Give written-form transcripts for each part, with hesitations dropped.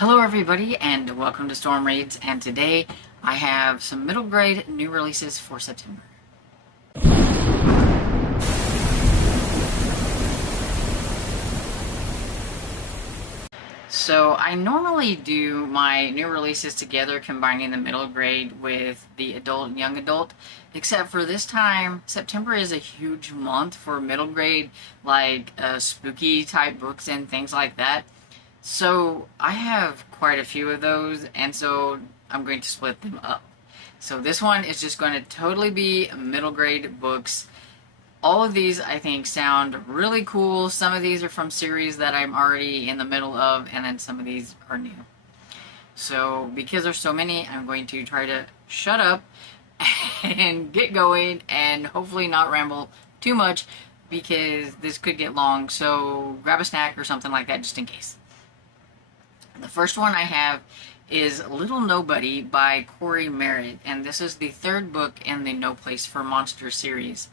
Hello everybody and welcome to Storm Raids, and today I have some middle grade new releases for September. So I normally do my new releases together, combining the middle grade with the adult and young adult, except for this time September is a huge month for middle grade, like spooky type books and things like that. So I have quite a few of those, and so I'm going to split them up. So this one is just going to totally be middle grade books. All of these I think sound really cool. Some of these are from series that I'm already in the middle of, and then some of these are new. So because there's so many, I'm going to try to shut up and get going and hopefully not ramble too much, because this could get long. So grab a snack or something like that just in case. The first one I have is Little Nobody by Corey Merritt, and this is the third book in the No Place for Monsters series.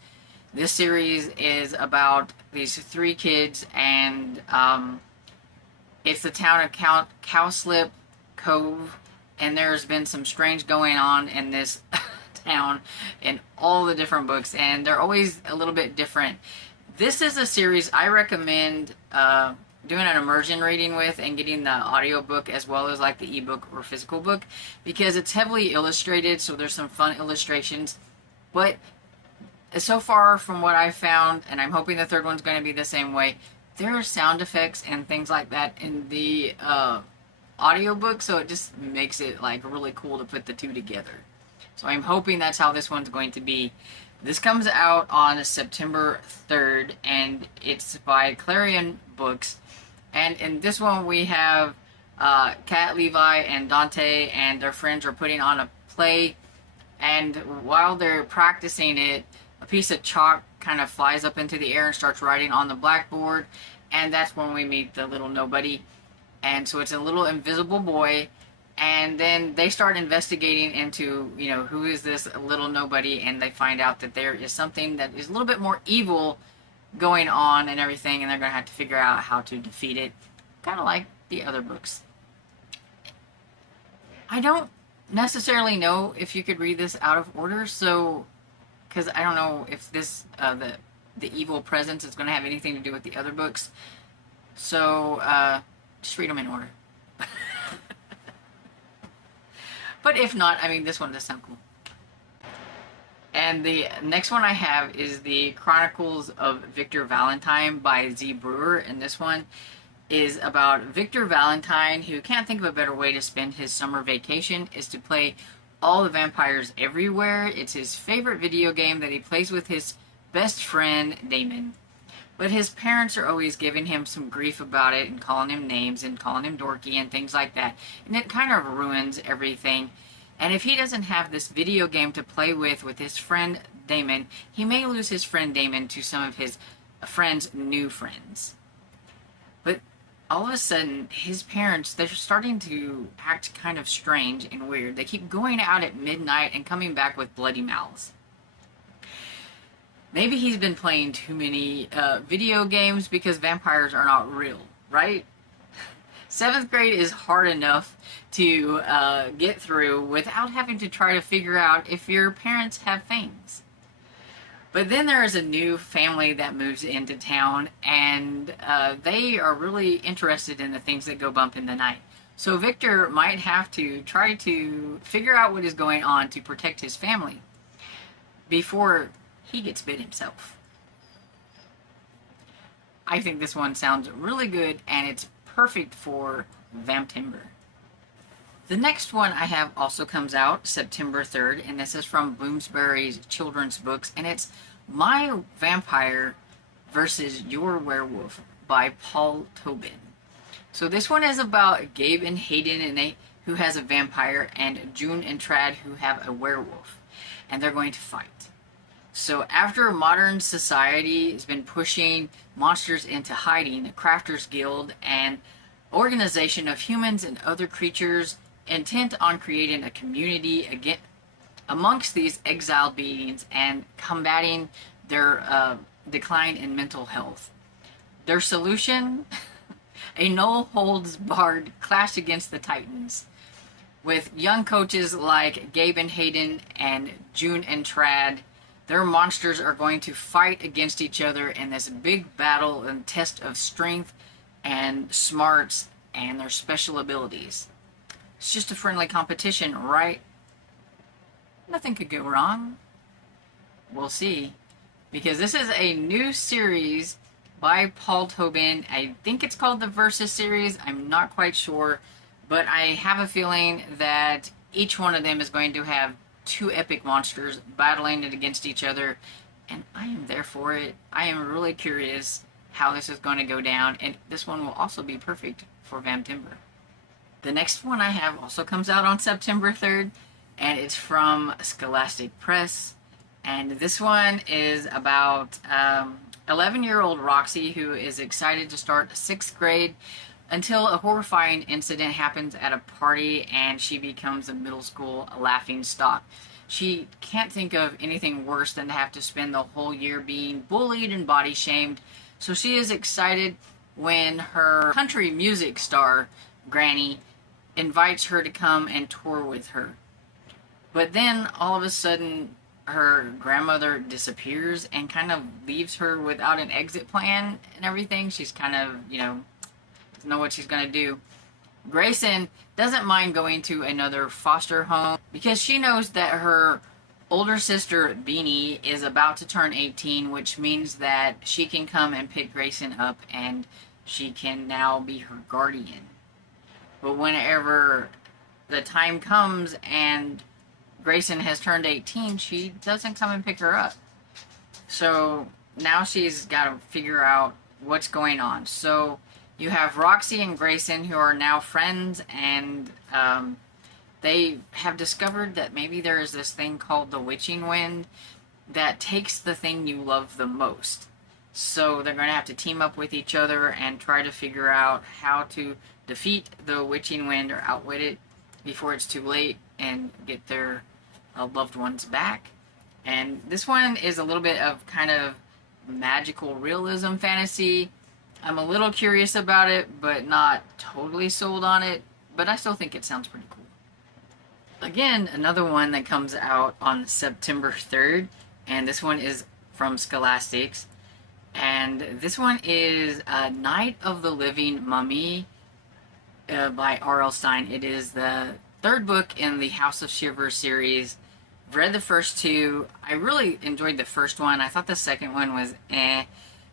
This series is about these three kids, and it's the town of Cowslip Cove, and there's been some strange going on in this town in all the different books, and they're always a little bit different. This is a series I recommend doing an immersion reading with, and getting the audiobook as well as like the ebook or physical book, because it's heavily illustrated, so there's some fun illustrations. But so far from what I've found, and I'm hoping the third one's going to be the same way, there are sound effects and things like that in the audiobook, so it just makes it like really cool to put the two together. So I'm hoping that's how this one's going to be. This comes out on September 3rd, and it's by Clarion Books. And in this one we have Kat, Levi, and Dante and their friends are putting on a play, and while they're practicing it, a piece of chalk kind of flies up into the air and starts writing on the blackboard, and that's when we meet the little nobody. And so it's a little invisible boy, and then they start investigating into, you know, who is this little nobody, and they find out that there is something that is a little bit more evil going on and everything, and they're going to have to figure out how to defeat it, kind of like the other books. I don't necessarily know if you could read this out of order, so because I don't know if this the evil presence is going to have anything to do with the other books, so just read them in order. But if not, I mean, this one does sound cool. And the next one I have is the Chronicles of Victor Valentine by Z. Brewer, and this one is about Victor Valentine, who can't think of a better way to spend his summer vacation is to play all the vampires everywhere. It's his favorite video game that he plays with his best friend Damon. But his parents are always giving him some grief about it and calling him names and calling him dorky and things like that. And it kind of ruins everything. And if he doesn't have this video game to play with his friend Damon, he may lose his friend Damon to some of his friend's new friends. But all of a sudden, his parents, they're starting to act kind of strange and weird. They keep going out at midnight and coming back with bloody mouths. Maybe he's been playing too many video games, because vampires are not real, right? 7th grade is hard enough to get through without having to try to figure out if your parents have fangs. But then there is a new family that moves into town, and they are really interested in the things that go bump in the night. So Victor might have to try to figure out what is going on to protect his family before he gets bit himself. I think this one sounds really good, and it's perfect for Vamptember. The next one I have also comes out September 3rd, and this is from Bloomsbury's Children's Books, and it's My Vampire versus Your Werewolf by Paul Tobin. So this one is about Gabe and Hayden, who has a vampire, and June and Trad, who have a werewolf, and they're going to fight. So after modern society has been pushing monsters into hiding, the Crafters Guild, an organization of humans and other creatures intent on creating a community amongst these exiled beings and combating their decline in mental health. Their solution A no-holds-barred clash against the Titans, with young coaches like Gabe and Hayden and June and Trad. Their monsters are going to fight against each other in this big battle and test of strength and smarts and their special abilities. It's just a friendly competition, right? Nothing could go wrong. We'll see. Because this is a new series by Paul Tobin. I think it's called the Versus series. I'm not quite sure. But I have a feeling that each one of them is going to have two epic monsters battling it against each other. And I am there for it. I am really curious how this is going to go down. And this one will also be perfect for Vamptimber. The next one I have also comes out on September 3rd. And it's from Scholastic Press. And this one is about 11-year-old Roxy, who is excited to start 6th grade until a horrifying incident happens at a party and she becomes a middle school laughing stock. She can't think of anything worse than to have to spend the whole year being bullied and body shamed. So she is excited when her country music star, Granny, invites her to come and tour with her. But then all of a sudden her grandmother disappears and kind of leaves her without an exit plan and everything. She's kind of, doesn't know what she's going to do. Grayson doesn't mind going to another foster home because she knows that her older sister, Beanie, is about to turn 18, which means that she can come and pick Grayson up and she can now be her guardian. But whenever the time comes and Grayson has turned 18, she doesn't come and pick her up. So now she's got to figure out what's going on. So you have Roxy and Grayson, who are now friends, and they have discovered that maybe there is this thing called the witching wind that takes the thing you love the most. So they're going to have to team up with each other and try to figure out how to defeat the witching wind or outwit it before it's too late and get their loved ones back. And this one is a little bit of kind of magical realism fantasy. I'm a little curious about it, but not totally sold on it. But I still think it sounds pretty cool. Again, another one that comes out on September 3rd, and this one is from Scholastics. And this one is Night of the Living Mummy by R.L. Stine. It is the third book in the House of Shivers series. I've read the first two. I really enjoyed the first one. I thought the second one was eh.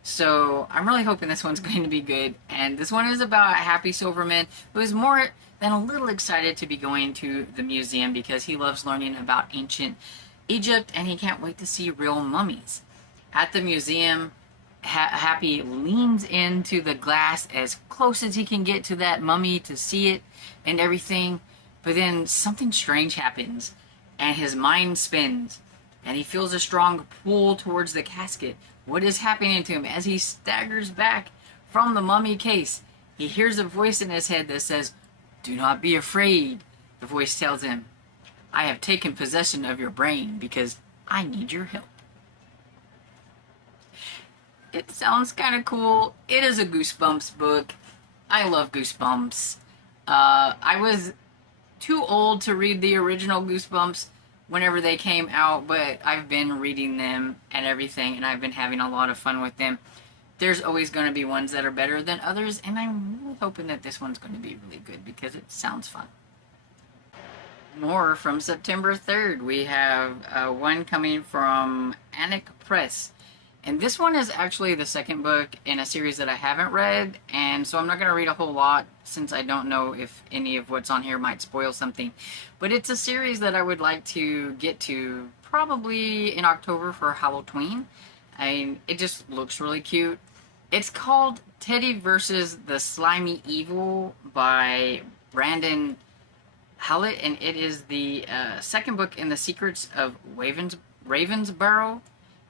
So I'm really hoping this one's going to be good. And this one is about Happy Silverman, who is more than a little excited to be going to the museum because he loves learning about ancient Egypt and he can't wait to see real mummies. At the museum, Happy leans into the glass as close as he can get to that mummy to see it and everything. But then something strange happens and his mind spins and he feels a strong pull towards the casket. What is happening to him? As he staggers back from the mummy case, he hears a voice in his head that says, "Do not be afraid." The voice tells him, "I have taken possession of your brain because I need your help." It sounds kind of cool. It is a Goosebumps book. I love Goosebumps. I was too old to read the original Goosebumps whenever they came out, but I've been reading them and everything, and I've been having a lot of fun with them. There's always going to be ones that are better than others, and I'm really hoping that this one's going to be really good because it sounds fun. More from September 3rd. We have one coming from Anik Press. And this one is actually the second book in a series that I haven't read, and so I'm not going to read a whole lot since I don't know if any of what's on here might spoil something. But it's a series that I would like to get to probably in October for Halloween. It just looks really cute. It's called Teddy vs. the Slimy Evil by Brandon Howlett, and it is the second book in the Secrets of Ravensborough.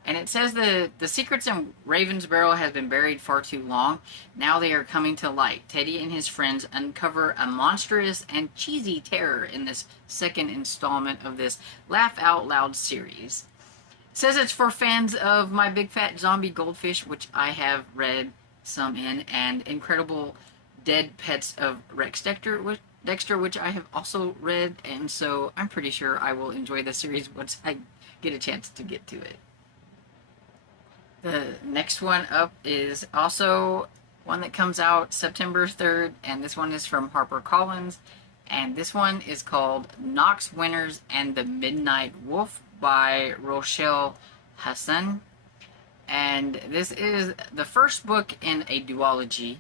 And it says the secrets in Ravensborough has been buried far too long. Now they are coming to light. Teddy and his friends uncover a monstrous and cheesy terror in this second installment of this Laugh Out Loud series. It says it's for fans of My Big Fat Zombie Goldfish, which I have read some in, and Incredible Dead Pets of Rex Dexter, which I have also read, and so I'm pretty sure I will enjoy the series once I get a chance to get to it. The next one up is also one that comes out September 3rd, and this one is from HarperCollins, and this one is called Knox Winters and the Midnight Wolf by Rochelle Hassan. And this is the first book in a duology.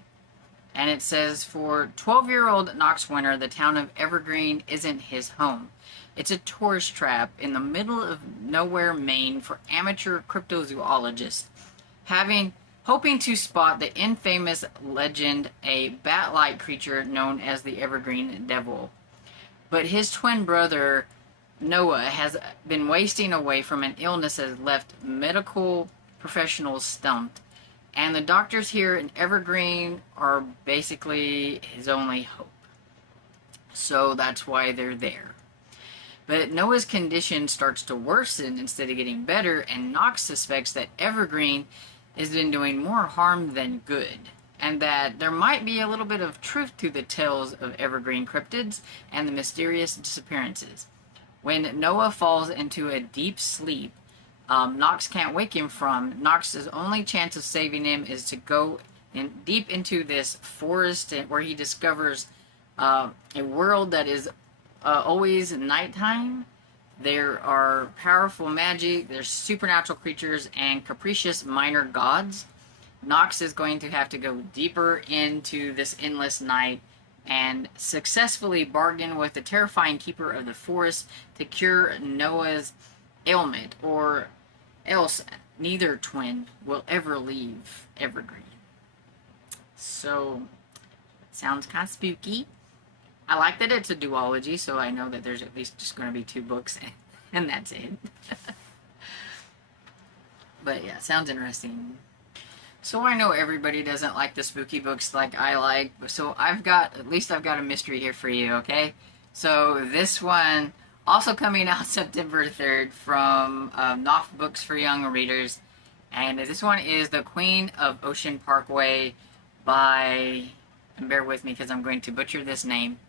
And it says, for 12-year-old Knox Winter, the town of Evergreen isn't his home. It's a tourist trap in the middle of nowhere, Maine, for amateur cryptozoologists, hoping to spot the infamous legend, a bat-like creature known as the Evergreen Devil. But his twin brother, Noah, has been wasting away from an illness that has left medical professionals stumped. And the doctors here in Evergreen are basically his only hope. So that's why they're there. But Noah's condition starts to worsen instead of getting better, and Knox suspects that Evergreen has been doing more harm than good, and that there might be a little bit of truth to the tales of Evergreen cryptids and the mysterious disappearances. When Noah falls into a deep sleep, Knox can't wake him from. Knox's only chance of saving him is to go deep into this forest where he discovers a world that is always nighttime. There are powerful magic, there's supernatural creatures, and capricious minor gods. Knox is going to have to go deeper into this endless night and successfully bargain with the terrifying keeper of the forest to cure Noah's ailment, or else neither twin will ever leave Evergreen. So, sounds kind of spooky. I like that it's a duology, so I know that there's at least just going to be 2 books, and that's it. But yeah, sounds interesting. So I know everybody doesn't like the spooky books like I like, so at least I've got a mystery here for you, okay? So this one, also coming out September 3rd from Knox Books for Young Readers, and this one is The Queen of Ocean Parkway by, and bear with me because I'm going to butcher this name,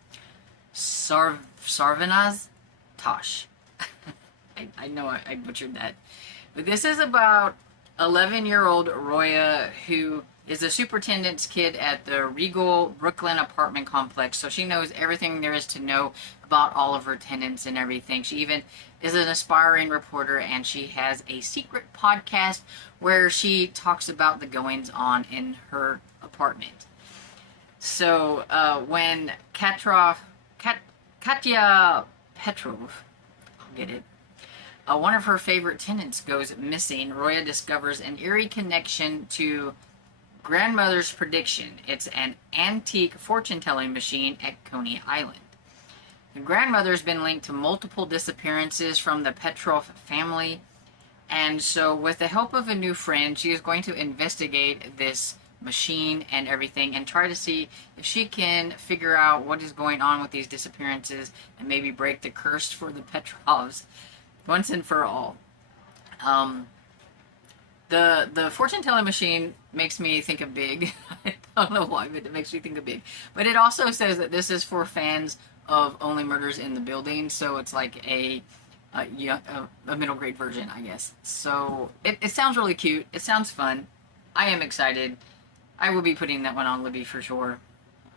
Sarvanaz Tosh. I know I butchered that. But this is about 11-year-old Roya, who is a superintendent's kid at the Regal Brooklyn apartment complex. So she knows everything there is to know about all of her tenants and everything. She even is an aspiring reporter, and she has a secret podcast where she talks about the goings on in her apartment. So when Katya Petrov, I'll get it, one of her favorite tenants goes missing, Roya discovers an eerie connection to grandmother's prediction. It's an antique fortune-telling machine at Coney Island. The grandmother's been linked to multiple disappearances from the Petrov family, and so with the help of a new friend, she is going to investigate this machine and everything and try to see if she can figure out what is going on with these disappearances and maybe break the curse for the Petrovs once and for all. The fortune-telling machine makes me think of Big. I don't know why, but it makes me think of Big. But it also says that this is for fans of Only Murders in the Building, so it's like a middle grade version, I guess. So it sounds really cute. It sounds fun. I am excited. I will be putting that one on Libby for sure.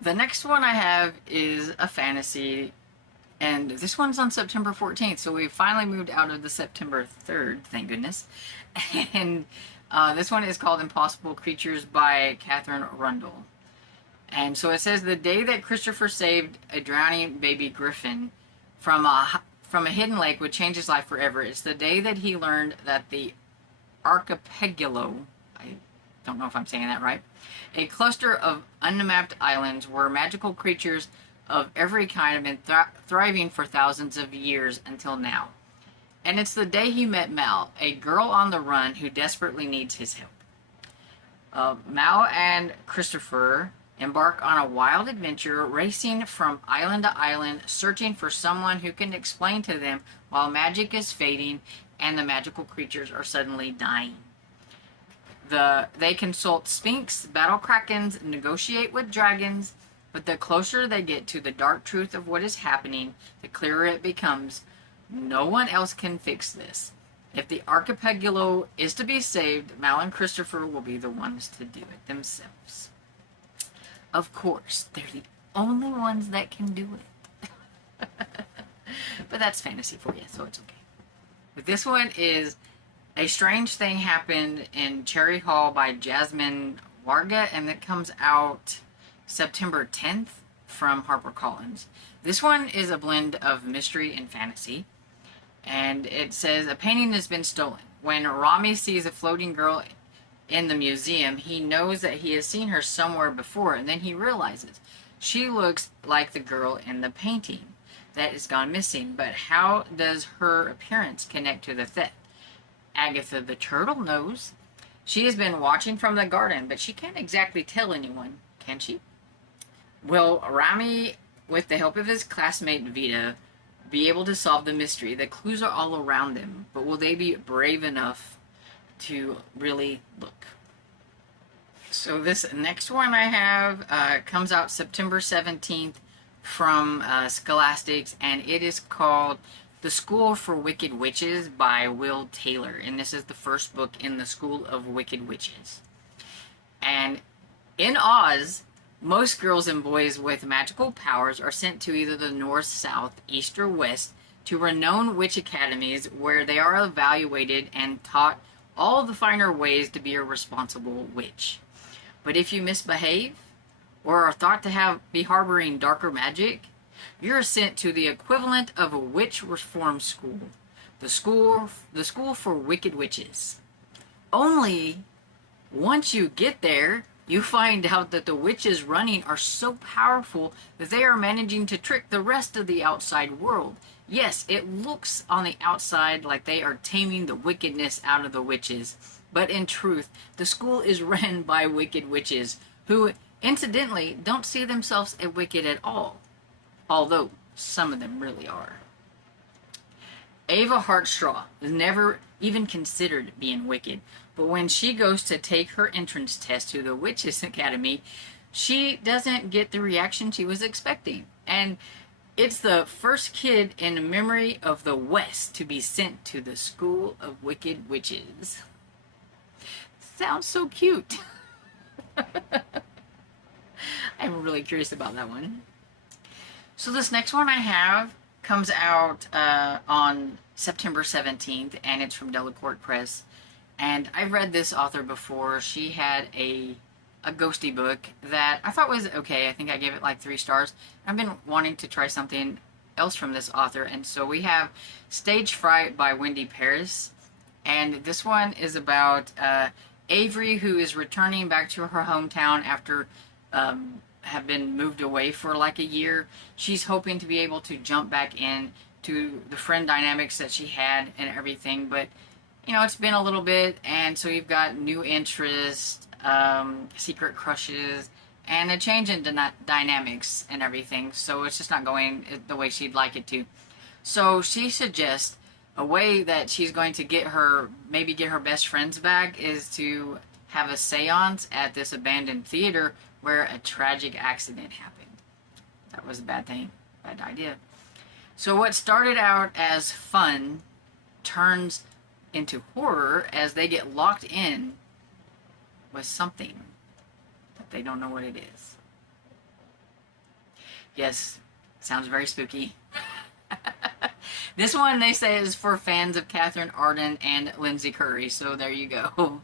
The next one I have is a fantasy, and this one's on September 14th, so we finally moved out of the September 3rd, thank goodness. And this one is called Impossible Creatures by Catherine Rundle. And so it says, the day that Christopher saved a drowning baby griffin from a hidden lake would change his life forever. It's the day that he learned that the archipelago, I don't know if I'm saying that right, a cluster of unmapped islands where magical creatures of every kind have been thriving for thousands of years until now. And it's the day he met Mal, a girl on the run who desperately needs his help. Mal and Christopher embark on a wild adventure, racing from island to island, searching for someone who can explain to them while magic is fading and the magical creatures are suddenly dying. They consult Sphinx, battle krakens, negotiate with dragons, But the closer they get to the dark truth of what is happening, the clearer it becomes. No one else can fix this. If the archipelago is to be saved, Mal and Christopher will be the ones to do it themselves. Of course, they're the only ones that can do it. But that's fantasy for you, so it's okay. But this one is A Strange Thing Happened in Cherry Hall by Jasmine Warga, and it comes out September 10th from HarperCollins. This one is a blend of mystery and fantasy. And it says, a painting has been stolen. When Rami sees a floating girl in the museum, he knows that he has seen her somewhere before, and then he realizes she looks like the girl in the painting that has gone missing. But how does her appearance connect to the theft? Agatha the turtle knows. She has been watching from the garden, but she can't exactly tell anyone, can she? Will Rami, with the help of his classmate Vita, be able to solve the mystery? The clues are all around them, but will they be brave enough to really look? So this next one I have comes out September 17th from Scholastics, and it is called The School for Wicked Witches by Will Taylor, and this is the first book in the School of Wicked Witches. And in Oz, most girls and boys with magical powers are sent to either the north, south, east, or west to renowned witch academies where they are evaluated and taught all the finer ways to be a responsible witch. But if you misbehave, or are thought to be harboring darker magic, you're sent to the equivalent of a witch reform school, the school for wicked witches. Only once you get there, you find out that the witches running are so powerful that they are managing to trick the rest of the outside world. Yes, it looks on the outside like they are taming the wickedness out of the witches, but in truth, the school is run by wicked witches who, incidentally, don't see themselves as wicked at all, although some of them really are. Ava Hartstraw is never even considered being wicked, but when she goes to take her entrance test to the Witches Academy, she doesn't get the reaction she was expecting. And it's the first kid in memory of the West to be sent to the School of Wicked Witches. Sounds so cute. I'm really curious about that one. So this next one I have comes out on September 17th, and it's from Delacorte Press. And I've read this author before. She had a ghosty book that I thought was okay. I think I gave it like 3 stars. I've been wanting to try something else from this author, and so we have Stage Fright by Wendy Paris. And this one is about Avery, who is returning back to her hometown after have been moved away for like a year. She's hoping to be able to jump back in to the friend dynamics that she had and everything, but you know, it's been a little bit, and so you've got new interests, secret crushes, and a change in dynamics and everything, so it's just not going the way she'd like it to. So she suggests a way that she's going to maybe get her best friends back is to have a seance at this abandoned theater where a tragic accident happened. That was a bad thing, bad idea. So what started out as fun turns into horror as they get locked in with something that they don't know what it is. Yes, sounds very spooky. This one, they say, is for fans of Catherine Arden and Lindsay Curry, so there you go.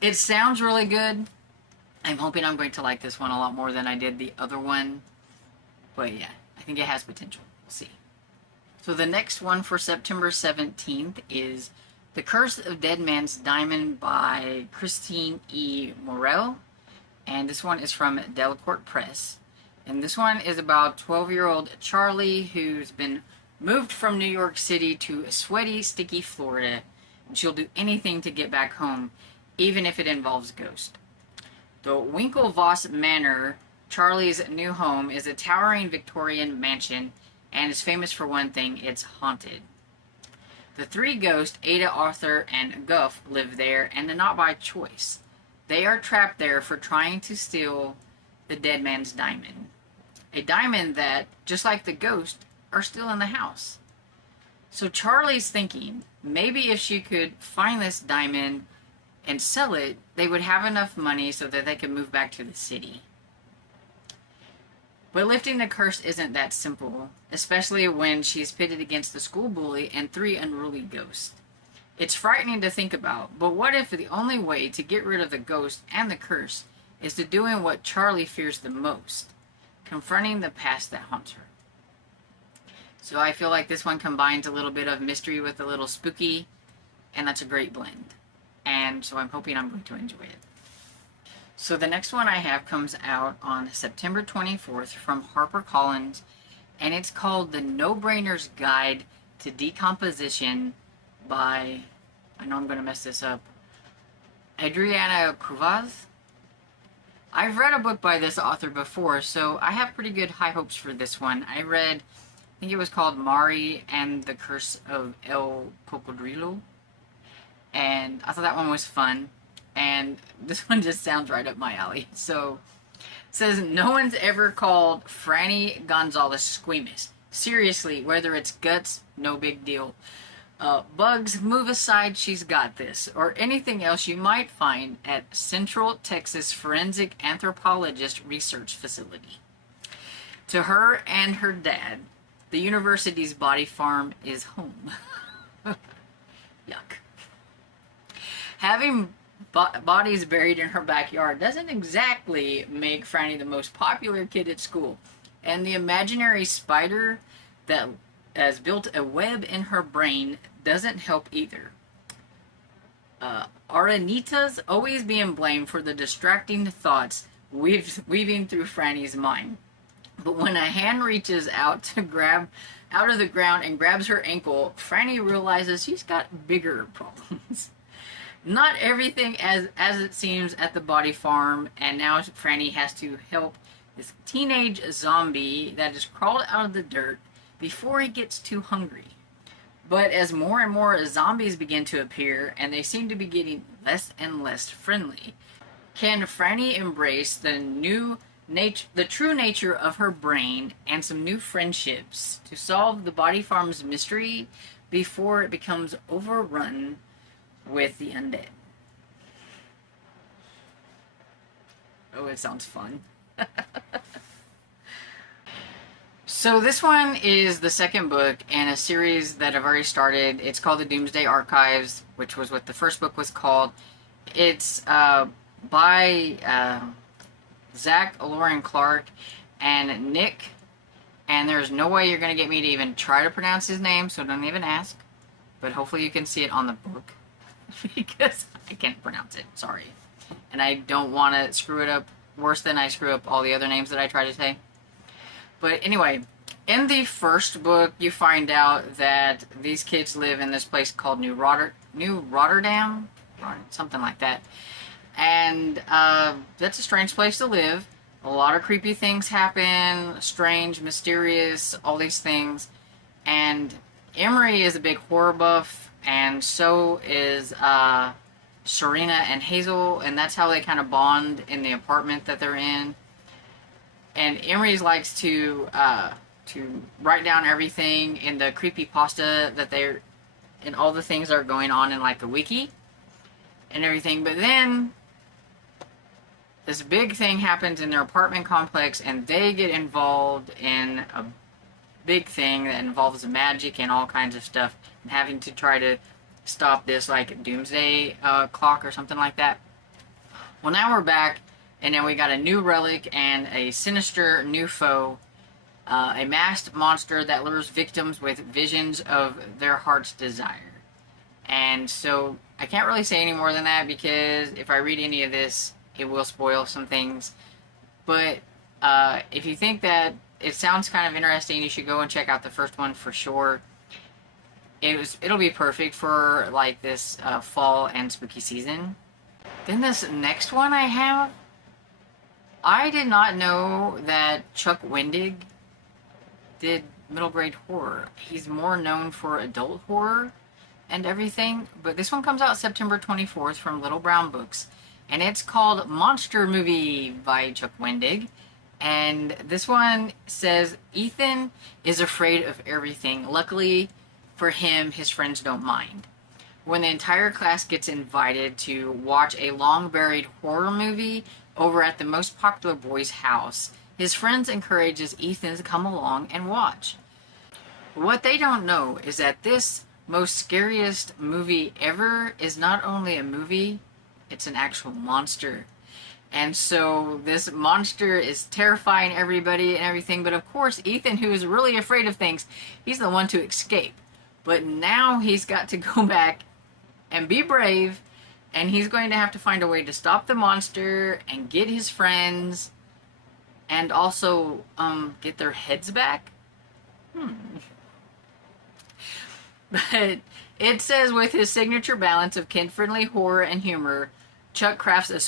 It sounds really good. I'm hoping I'm going to like this one a lot more than I did the other one. But yeah, I think it has potential. We'll see. So the next one for September 17th is The Curse of Dead Man's Diamond by Christine E. Morel. And this one is from Delacorte Press. And this one is about 12-year-old Charlie, who's been moved from New York City to sweaty, sticky Florida. And she'll do anything to get back home, even if it involves ghosts. The Winklevoss Manor, Charlie's new home, is a towering Victorian mansion and is famous for one thing: it's haunted. The 3 ghosts, Ada, Arthur, and Guff, live there, and not by choice. They are trapped there for trying to steal the dead man's diamond. a diamond that, just like the ghost, are still in the house. So Charlie's thinking, maybe if she could find this diamond and sell it, they would have enough money so that they could move back to the city. But lifting the curse isn't that simple, especially when she's pitted against the school bully and 3 unruly ghosts. It's frightening to think about, but what if the only way to get rid of the ghost and the curse is to doing what Charlie fears the most, confronting the past that haunts her? So I feel like this one combines a little bit of mystery with a little spooky, and that's a great blend. And so I'm hoping I'm going to enjoy it. So the next one I have comes out on September 24th from HarperCollins, and it's called The Nobrainers Guide to Decomposition by, I know I'm going to mess this up, Adriana Cuvaz. I've read a book by this author before, so I have pretty good high hopes for this one. I think it was called Mari and the Curse of El Cocodrilo, and I thought that one was fun, and this one just sounds right up my alley. So, it says, no one's ever called Franny Gonzalez squeamish. Seriously, whether it's guts, no big deal. Bugs, move aside, she's got this. Or anything else you might find at Central Texas Forensic Anthropologist Research Facility. To her and her dad, the university's body farm is home. Yuck. Having bodies buried in her backyard doesn't exactly make Franny the most popular kid at school. And the imaginary spider that has built a web in her brain doesn't help either. Aranita's always being blamed for the distracting thoughts weaving through Franny's mind. But when a hand reaches out to grab out of the ground and grabs her ankle, Franny realizes she's got bigger problems. Not everything as it seems at the body farm, and now Franny has to help this teenage zombie that has crawled out of the dirt before he gets too hungry. But as more and more zombies begin to appear, and they seem to be getting less and less friendly, can Franny embrace the true nature of her brain and some new friendships to solve the body farm's mystery before it becomes overrun with the undead? Oh, it sounds fun. So this one is the second book in a series that I've already started. It's called the Doomsday Archives, which was what the first book was called. It's by Zach Lauren Clark and Nick, and there's no way you're going to get me to even try to pronounce his name, so don't even ask. But hopefully you can see it on the book, because I can't pronounce it, sorry. And I don't want to screw it up worse than I screw up all the other names that I try to say. But anyway, in the first book, you find out that these kids live in this place called New Rotterdam, something like that. And that's a strange place to live. A lot of creepy things happen, strange, mysterious, all these things. And Emery is a big horror buff, and so is Serena and Hazel, and that's how they kind of bond in the apartment that they're in. And Emery likes to write down everything in the creepypasta that they're, and all the things that are going on in like the wiki and everything. But then this big thing happens in their apartment complex, and they get involved in a big thing that involves magic and all kinds of stuff, and having to try to stop this like doomsday clock or something like that. Well, now we're back, and then we got a new relic and a sinister new foe, a masked monster that lures victims with visions of their heart's desire. And so I can't really say any more than that, because if I read any of this, it will spoil some things. But if you think that it sounds kind of interesting, you should go and check out the first one for sure. It'll be perfect for like this fall and spooky season. Then this next one I have, I did not know that Chuck Wendig did middle grade horror. He's more known for adult horror and everything, but this one comes out September 24th from Little Brown Books, and it's called Monster Movie by Chuck Wendig. And this one says Ethan is afraid of everything. Luckily for him, his friends don't mind. When the entire class gets invited to watch a long-buried horror movie over at the most popular boy's house, his friends encourages Ethan to come along and watch. What they don't know is that this most scariest movie ever is not only a movie, it's an actual monster. And so this monster is terrifying everybody and everything, but of course Ethan, who is really afraid of things, he's the one to escape. But now he's got to go back and be brave, and he's going to have to find a way to stop the monster and get his friends and also get their heads back. But it says, with his signature balance of kid-friendly horror and humor, Chuck crafts a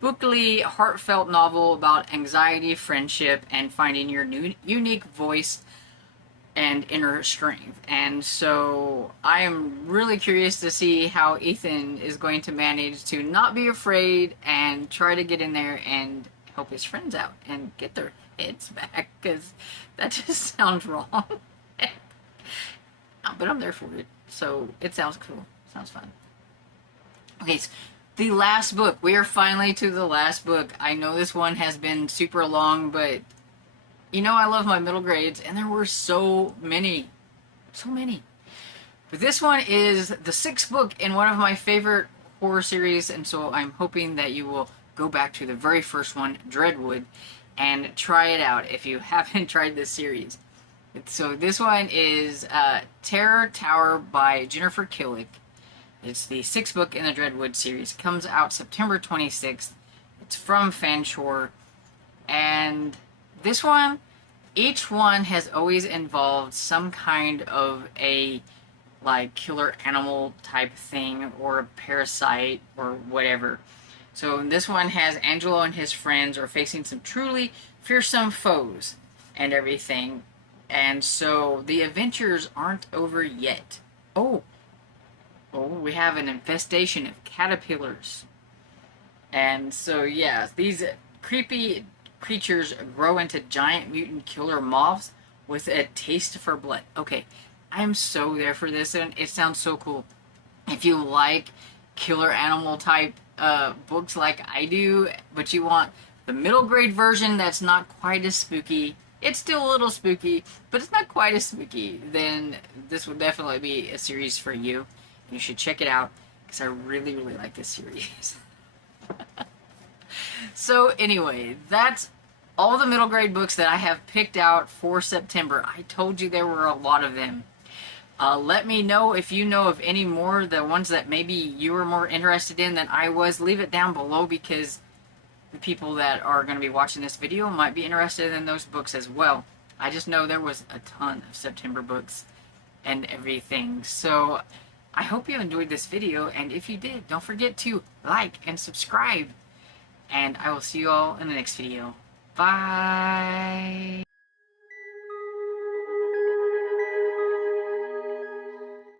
spookily heartfelt novel about anxiety, friendship, and finding your unique voice and inner strength. And so I am really curious to see how Ethan is going to manage to not be afraid and try to get in there and help his friends out and get their heads back, because that just sounds wrong. But I'm there for it, so it sounds cool. Sounds fun. Okay, so the last book. We are finally to the last book. I know this one has been super long, but you know I love my middle grades, and there were so many. So many. But this one is the 6th book in one of my favorite horror series, and so I'm hoping that you will go back to the very first one, Dreadwood, and try it out if you haven't tried this series. So this one is Terror Tower by Jennifer Killick. It's the 6th book in the Dreadwood series. It comes out September 26th. It's from Fanshore. And this one, each one has always involved some kind of a like killer animal type thing or a parasite or whatever. So this one has Angelo and his friends are facing some truly fearsome foes and everything. And so the adventures aren't over yet. Oh, we have an infestation of caterpillars. And so, yeah, these creepy creatures grow into giant mutant killer moths with a taste for blood. Okay, I'm so there for this, and it sounds so cool. If you like killer animal type books like I do, but you want the middle grade version that's not quite as spooky, it's still a little spooky, but it's not quite as spooky, then this will definitely be a series for you. You should check it out, because I really, really like this series. So anyway, that's all the middle grade books that I have picked out for September. I told you there were a lot of them. Let me know if you know of any more, the ones that maybe you were more interested in than I was. Leave it down below, because the people that are going to be watching this video might be interested in those books as well. I just know there was a ton of September books and everything. So I hope you enjoyed this video, and if you did, don't forget to like and subscribe. And I will see you all in the next video. Bye!